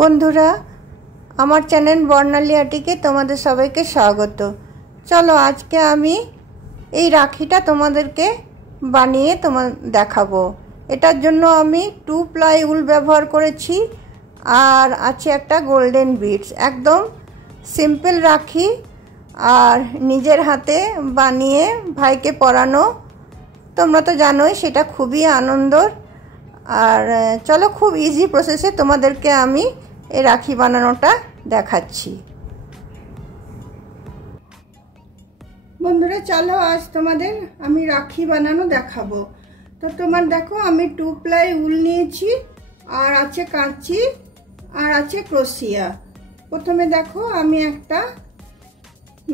বন্ধুরা, আমার চ্যানেল বর্ণালী আটিকে তোমাদের সবাইকে স্বাগত। চলো আজকে আমি এই রাখিটা তোমাদেরকে বানিয়ে দেখাবো। এটার জন্য আমি 2 প্লাই উল ব্যবহার করেছি আর আছে একটা গোল্ডেন বিডস। একদম সিম্পল রাখি আর নিজের হাতে বানিয়ে ভাইকে পরানো, তোমরা তো জানোই সেটা খুবই আনন্দর। আর চলো খুব ইজি প্রসেসে তোমাদেরকে আমি এই রাখি বানানোটা দেখাচ্ছি। বন্ধুরা চলো আজ তোমাদের আমি রাখি বানানো দেখাবো। তো তোমার দেখো আমি 2 প্লাই উল নিয়েছি আর আছে কাঁচি আর আছে ক্রোশিয়া। প্রথমে দেখো আমি একটা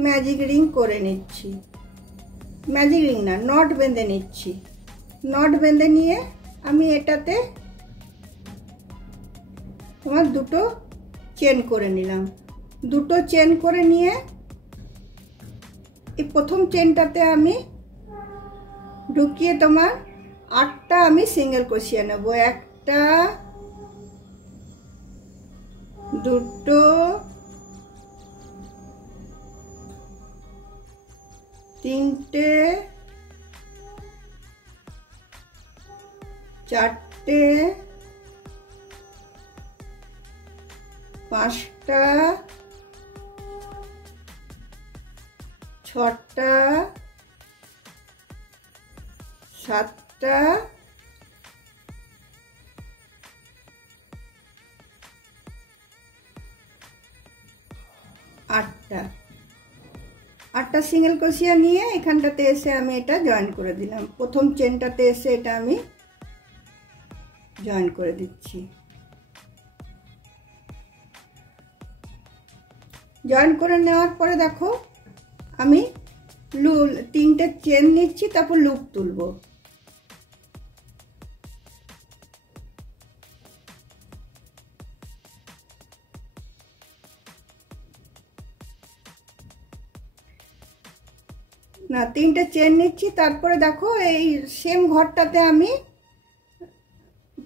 ম্যাজিক রিং করে নিচ্ছি, ম্যাজিক রিং না, নট বেঁধে নিচ্ছি। নট বেঁধে নিয়ে আমি এটাতে তোমার দুটো চেন করে নিলাম। দুটো চেন করে নিয়ে এই প্রথম চেনটাতে আমি ঢুকিয়ে তোমার 8টা আমি সিঙ্গেল ক্রোশিয়া নেব। 1টা, 2টো, 3টে, 4টে, 5টা, 6টা, 7টা, 8টা সিঙ্গেল ক্রোশিয়া নিয়ে এখানটাতে এসে আমি এটা জয়েন করে দিলাম। প্রথম চেনটাতে এসে এটা আমি জয়েন করে দিচ্ছি। জয়েন করে নেওয়ার পরে দেখো আমি 3টে চেন নিচ্ছি, তারপর লুপ তুলব। না, 3টে চেন নিচ্ছি, তারপরে দেখো এই সেম ঘরটাতে আমি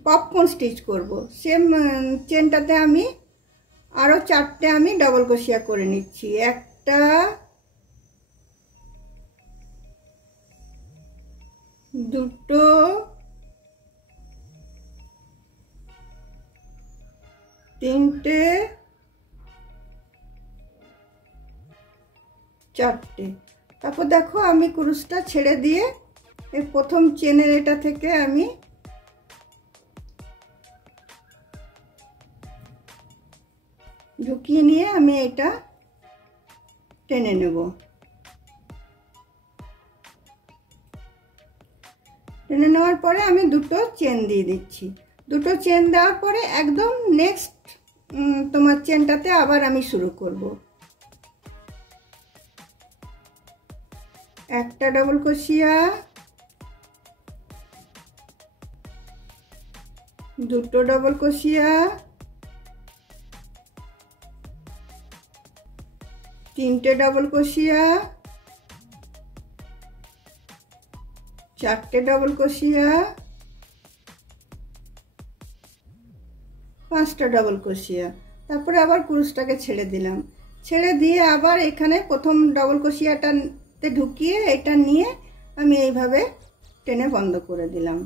পপকর্ন স্টিচ করব। সেম চেনটাতে আমি আরো 4টে আমি ডাবল ক্রোশিয়া করে নিচ্ছি। 1টা, 2টো, 3টে, 4টে। তারপর দেখো আমি ক্রুশটা ছেড়ে দিয়ে এই প্রথম চেনের এটা থেকে আমি ঢুকিয়ে নিয়ে আমি এটা টেনে নেব। টেনে নেওয়ার পরে আমি দুটো চেন দিয়ে দিচ্ছি। দুটো চেন দেওয়ার পরে একদম নেক্সট তোমার চেনটাতে আবার আমি শুরু করব। একটা ডাবল ক্রোশিয়া, দুটো ডাবল ক্রোশিয়া, 3টে ডাবল ক্রোশিয়া, 4টে ডাবল ক্রোশিয়া, 5টা ডাবল ক্রোশিয়া। তারপরে আবার ক্রুশটাকে ছেড়ে দিলাম। ছেড়ে দিয়ে আবার এখানে প্রথম ডাবল ক্রোশিয়াটাতে ঢুকিয়ে এটা নিয়ে আমি এইভাবে টেনে বন্ধ করে দিলাম।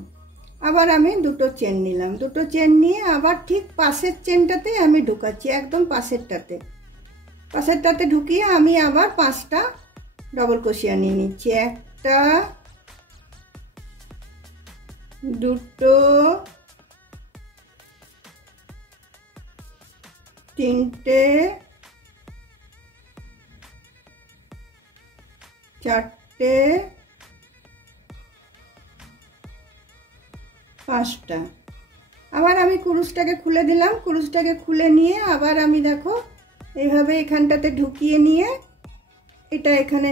আবার আমি দুটো চেন নিলাম। দুটো চেন নিয়ে আবার ঠিক পাশের চেনটাতে আমি ঢুকাচ্ছি, একদম পাশেরটাতে ঢুকিয়ে আমি আবার 5টা ডাবল ক্রোশিয়া নিয়ে নিচ্ছি। 1টা, 2টো, 3টে, 4টে, 5টা। আবার আমি ক্রুশটাকে খুলে দিলাম। ক্রুশটাকে খুলে নিয়ে আবার আমি দেখো এইভাবে এখানটাতে ঢুকিয়ে নিয়ে এটা এখানে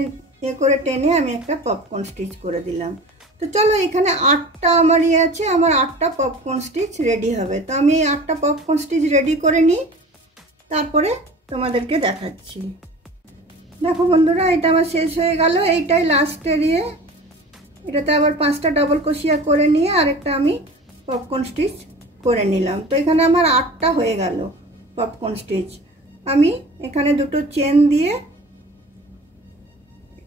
করে টেনে আমি একটা পপকর্ন স্টিচ করে দিলাম। তো চলো এখানে 8টা আমার আছে, আমার 8টা পপকর্ন স্টিচ রেডি হবে। তো আমি 8টা পপকর্ন স্টিচ রেডি করে নিই, তারপরে তোমাদেরকে দেখাচ্ছি। দেখো বন্ধুরা, এটা আমার শেষ হয়ে গেল। এইটাই লাস্টের এটাতে আবার 5টা ডাবল ক্রোশিয়া করে নিয়ে আরেকটা আমি পপকর্ন স্টিচ করে নিলাম। তো এখানে আমার 8টা হয়ে গেল পপকর্ন স্টিচ। আমি এখানে দুটো চেন দিয়ে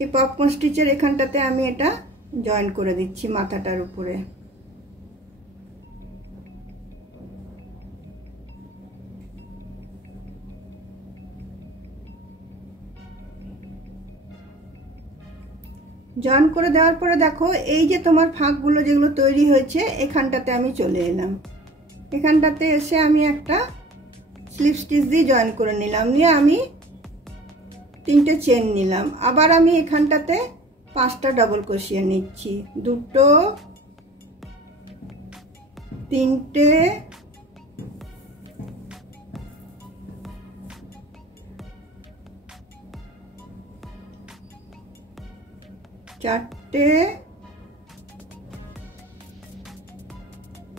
এই পপকর্ন স্টিচের এখানটাতে আমি এটা জয়েন করে দিচ্ছি মাথাটার উপরে। জয়েন করে দেওয়ার পরে দেখো এই যে তোমার ফাঁকগুলো যেগুলো তৈরি হয়েছে এখানটাতে আমি চলে এলাম। এখানটাতে এসে আমি একটা স্লিপ স্টিচ দিয়ে জয়েন করে নিলাম, নিয়ে আমি 3টে চেন নিলাম। আবার আমি এখানটাতে 5টা ডাবল ক্রোশিয়া নিচ্ছি, 2, 3টে, 4টে,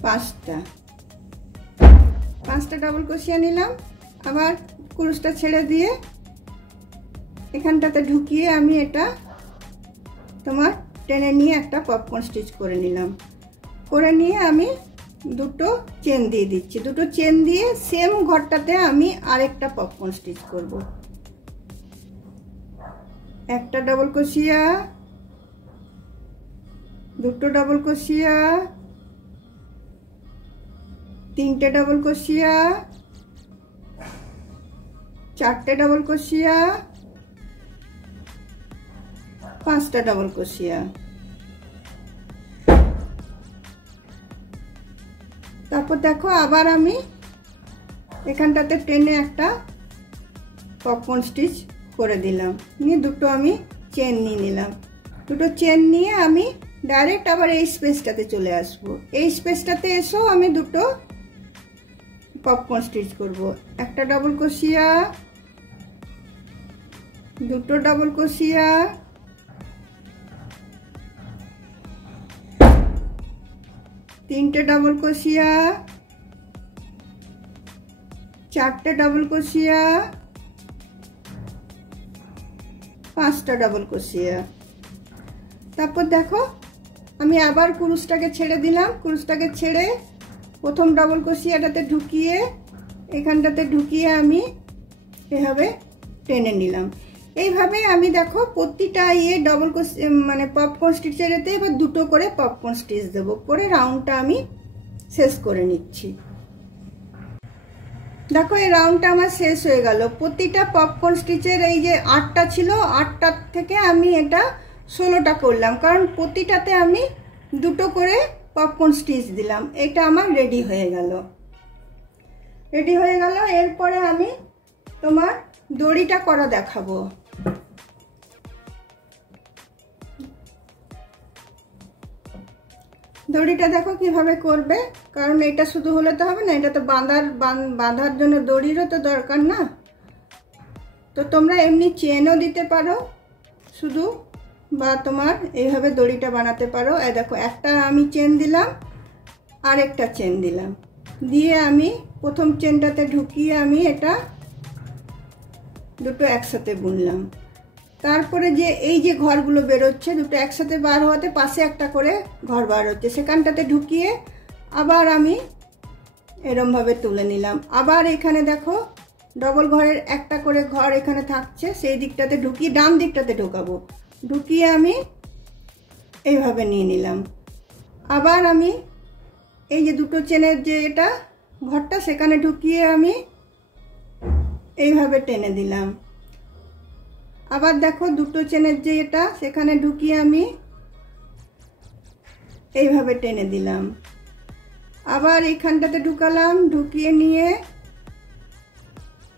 5টা ডাবল ক্রোশিয়া নিলাম। আবার কুরুশটা ছেড়ে দিয়ে এখানটাতে ঢুকিয়ে আমি এটা তোমার টেনে নিয়ে একটা পপকর্ন স্টিচ করে নিলাম। করে নিয়ে আমি 2টো চেন দিয়ে দিচ্ছি। 2টো চেন দিয়ে সেম ঘরটাতে আমি আরেকটা পপকর্ন স্টিচ করব। একটা ডাবল ক্রোশিয়া, 2টো ডাবল ক্রোশিয়া, 3টে ডাবল ক্রোশিয়া, 4টে ডাবল ক্রোশিয়া, 5টা ডাবল ক্রোশিয়া। তারপর দেখো আবার আমি এখানটাতে টেনে একটা পপকর্ন স্টিচ করে দিলাম, নিয়ে 2টো আমি চেন নিয়ে নিলাম। 2টো চেন নিয়ে আমি ডাইরেক্ট আবার এই স্পেসটাতে চলে আসবো। এই স্পেসটাতে এসেও আমি 2টো পপকর্ন স্টিচ করব। একটা ডাবল ক্রোশিয়া, 2টো ডাবল ক্রোশিয়া, 3টে ডাবল ক্রোশিয়া, 4টে ডাবল ক্রোশিয়া, 5টা ডাবল ক্রোশিয়া। তারপর দেখো আমি আবার কুরুশটাকে ছেড়ে দিলাম। কুরুশটাকে ছেড়ে প্রথম ডাবল ক্রোশিয়াটাতে ঢুকিয়ে এখানটাতে ঢুকিয়ে আমি এভাবে টেনে নিলাম। এইভাবে আমি দেখো প্রতিটা ডাবল ক্রোশিয়া মানে পপকর্ন স্টিচের এতে এবার 2টো করে পপকর্ন স্টিচ দেব, করে রাউন্ডটা আমি শেষ করে নিচ্ছি। দেখো এই রাউন্ডটা আমার শেষ হয়ে গেল। প্রতিটা পপকর্ন স্টিচের এই যে 8টা ছিল, 8টার থেকে আমি এটা 16টা করলাম, কারণ প্রতিটাতে আমি 2টো করে পপকর্ন স্টিচ দিলাম। এটা আমার রেডি হয়ে গেল। এরপরে আমি তোমার দড়িটা করা দেখাবো। দড়িটা দেখো কিভাবে করবে, কারণ এটা শুধু হলে তো হবে না, এটা তো বাঁধার জন্য দড়িরও তো দরকার না। তো তোমরা এমনি চেনও দিতে পারো শুধু, বা তোমার এইভাবে দড়িটা বানাতে পারো। এই দেখো একটা আমি চেন দিলাম, আরেকটা চেন দিলাম, দিয়ে আমি প্রথম চেনটাতে ঢুকিয়ে আমি এটা 2টো একসাথে বুনলাম। তারপরে যে এই যে ঘরগুলো বেরোচ্ছে 2টো একসাথে বার হওয়াতে পাশে একটা করে ঘর বার হচ্ছে, সেখানটাতে ঢুকিয়ে আবার আমি এরমভাবে তুলে নিলাম। আবার এখানে দেখো ডবল ঘরের একটা করে ঘর এখানে থাকছে, সেই দিকটাতে ঢুকিয়ে ডান দিকটাতে ঢোকাবো, ঢুকিয়ে আমি এইভাবে নিয়ে নিলাম। আবার আমি এই যে 2টো চেনের যে এটা ঘরটা সেখানে ঢুকিয়ে আমি এইভাবে টেনে দিলাম। আবার দেখো 2টো চেনের যে এটা সেখানে ঢুকিয়ে আমি এইভাবে টেনে দিলাম। আবার এইখানটাতে ঢুকালাম, ঢুকিয়ে নিয়ে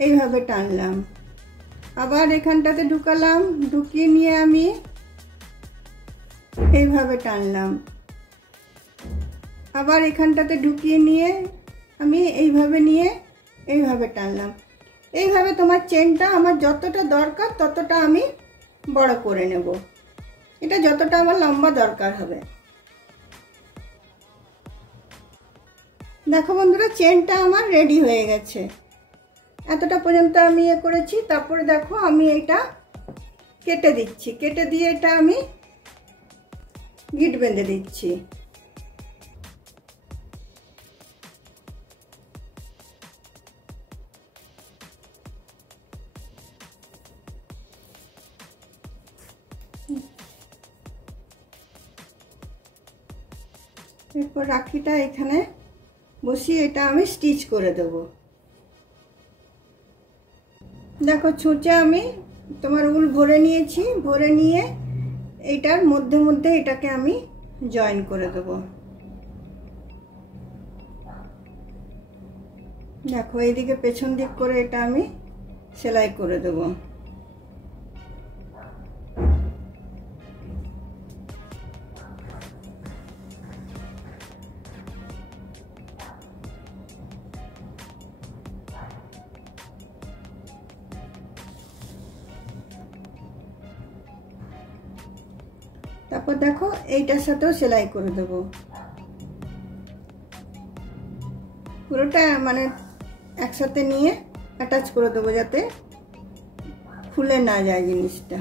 এইভাবে টানলাম। আবার এখানটাতে ঢুকালাম, ঢুকিয়ে নিয়ে আমি এইভাবে টানলাম। আবার এখানটাতে ঢুকিয়ে নিয়ে আমি এইভাবে নিয়ে এইভাবে টানলাম। এইভাবে তোমার চেনটা আমার যতটা দরকার ততটা আমি বড় করে নেব, এটা যতটা আমার লম্বা দরকার হবে। দেখো বন্ধুরা চেনটা আমার রেডি হয়ে গেছে। এতটা পর্যন্ত আমি করেছি। তারপরে দেখো আমি এটা কেটে দিচ্ছি, কেটে দিয়ে এটা আমি গিট বেঁধে দিচ্ছি। এরপর রাখিটা এখানে বসিয়ে এটা আমি স্টিচ করে দেব। দেখো ছুঁচে আমি তোমার উল ভরে নিয়েছি, ভরে নিয়ে এইটার মধ্যে মধ্যে এটাকে আমি জয়েন করে দেব। দেখো এইদিকে পেছন দিক করে এটা আমি সেলাই করে দেব। তারপর দেখো এইটার সাথেও সেলাই করে দেব। পুরোটা মানে একসাথে নিয়ে অ্যাটাচ করে দেবো যাতে খুলে না যায় জিনিসটা।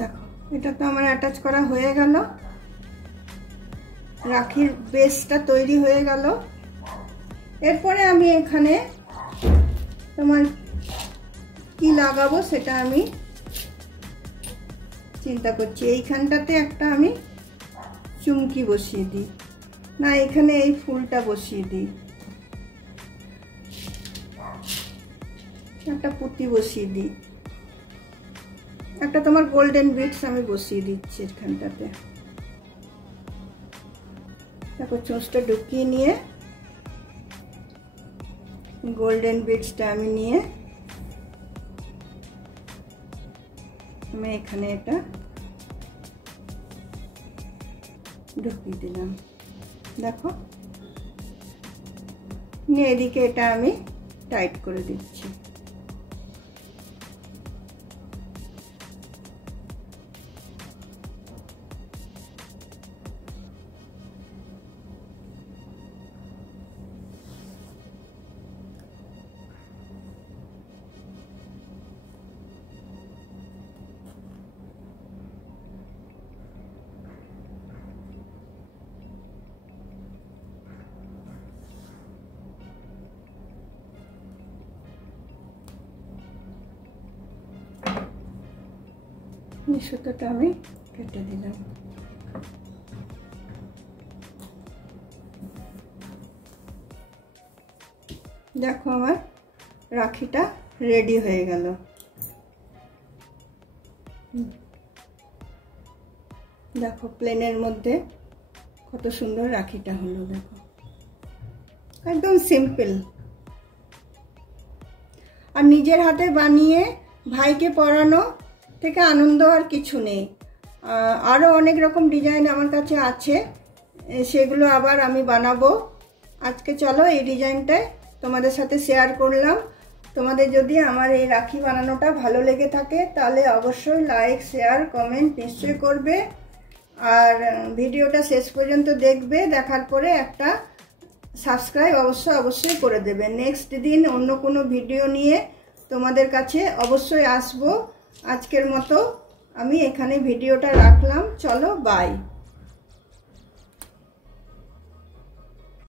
দেখো এটা তো আমার অ্যাটাচ করা হয়ে গেল, রাখির বেসটা তৈরি হয়ে গেল। এরপরে আমি এখানে তোমার কি লাগাবো সেটা আমি চিন্তা করছি। এইখানটাতে একটা আমি চুমকি বসিয়ে দিই, না এখানে এই ফুলটা বসিয়ে দিই, একটা পুঁতি বসিয়ে দিই, একটা তোমার গোল্ডেন বিটস আমি বসিয়ে দিচ্ছি এখানটাতে। দেখো চোঁচটা ঢুকিয়ে নিয়ে গোল্ডেন বিটসটা আমি নিয়ে আমি এখানে এটা ঢুকিয়ে দিলাম। দেখো নিয়ে এদিকে এটা আমি টাইট করে দিচ্ছি। সুতোটা আমি কেটে দিলাম। দেখো আমার রাখিটা রেডি হয়ে গেল। দেখো প্লেনের মধ্যে কত সুন্দর রাখিটা হলো। দেখো একদম সিম্পল, আর নিজের হাতে বানিয়ে ভাইকে পরানো থেকে আনন্দ আর কিছু নেই। আরও অনেক রকম ডিজাইন আমার কাছে আছে, সেগুলো আবার আমি বানাবো। আজকে চলো এই ডিজাইনটাই তোমাদের সাথে শেয়ার করলাম। তোমাদের যদি আমার এই রাখি বানানোটা ভালো লেগে থাকে তাহলে অবশ্যই লাইক শেয়ার কমেন্ট নিশ্চয়ই করবে, আর ভিডিওটা শেষ পর্যন্ত দেখবে। দেখার পরে একটা সাবস্ক্রাইব অবশ্যই করে দেবে। নেক্সট দিন অন্য কোনো ভিডিও নিয়ে তোমাদের কাছে অবশ্যই আসবো। আজকের মতো আমি এখানে ভিডিওটা রাখলাম। চলো বাই।